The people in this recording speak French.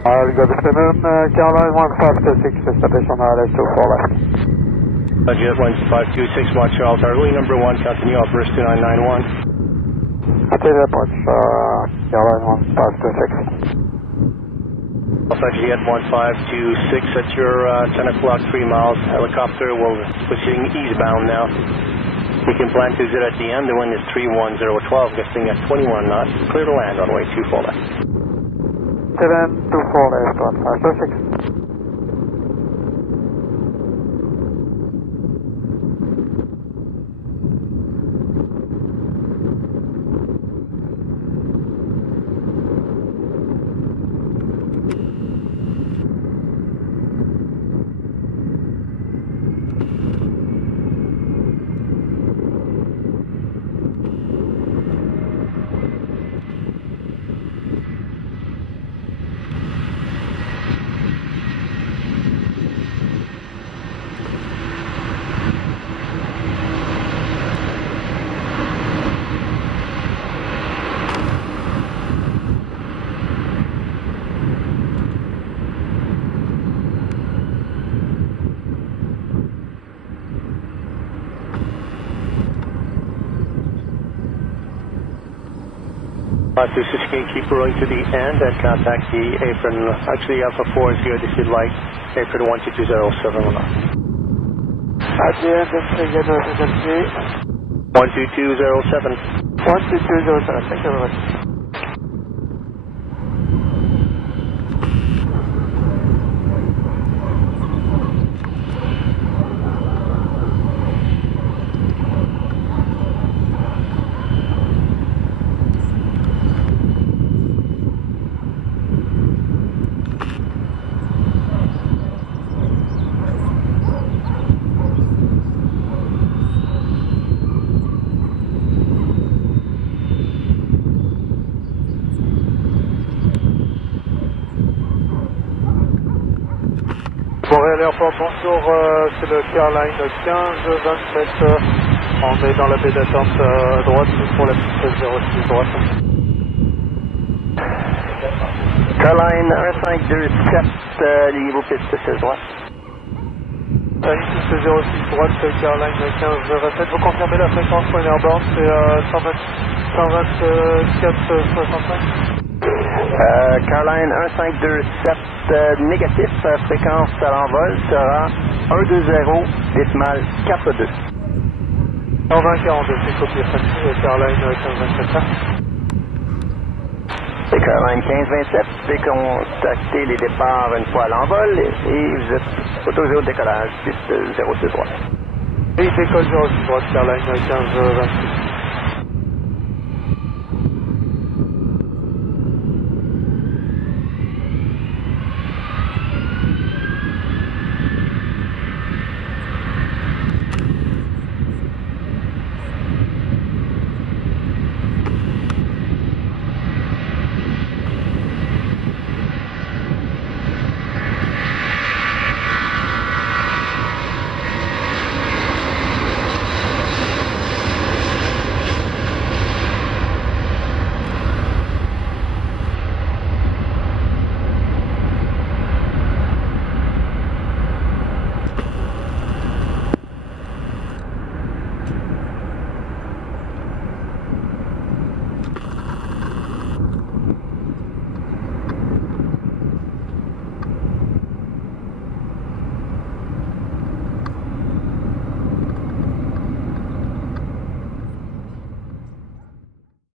I'll go to afternoon, Caroline 1526, establish on RLS 24 left. Jet 1526, Montreal, target number 1, continue Airburst 2991. At approach, Caroline 1526. Jet 1526 at your 10 o'clock, 3 miles. Helicopter will switching eastbound now. You can plan to exit at the end. The wind is 31012, gusting at 21 knots. Clear to land on way 24 left. 724 left, 1526. Keep rolling to the end and contact the apron. Actually, Alpha 4 is good if you'd like. Apron 12207. At the end, again, 12207. 12207, thank you very much. Montréal Airport, bonjour, c'est le Airline 1527, on est dans la baie d'attente droite pour la piste 06 droite. Airline 1527, niveau piste 16 droite. Piste 06 droite, Airline 1527, vous confirmez la fréquence pour une airborne, c'est 124,65. Caroline 1527, négatif, fréquence à l'envol sera 120,42. 120,42, c'est copié, Caroline 1527. C'est Caroline 1527, vous pouvez contacter les départs une fois à l'envol et vous êtes autorisé au décollage, piste 06 droite. Et décolle 06 droite, Caroline 1526.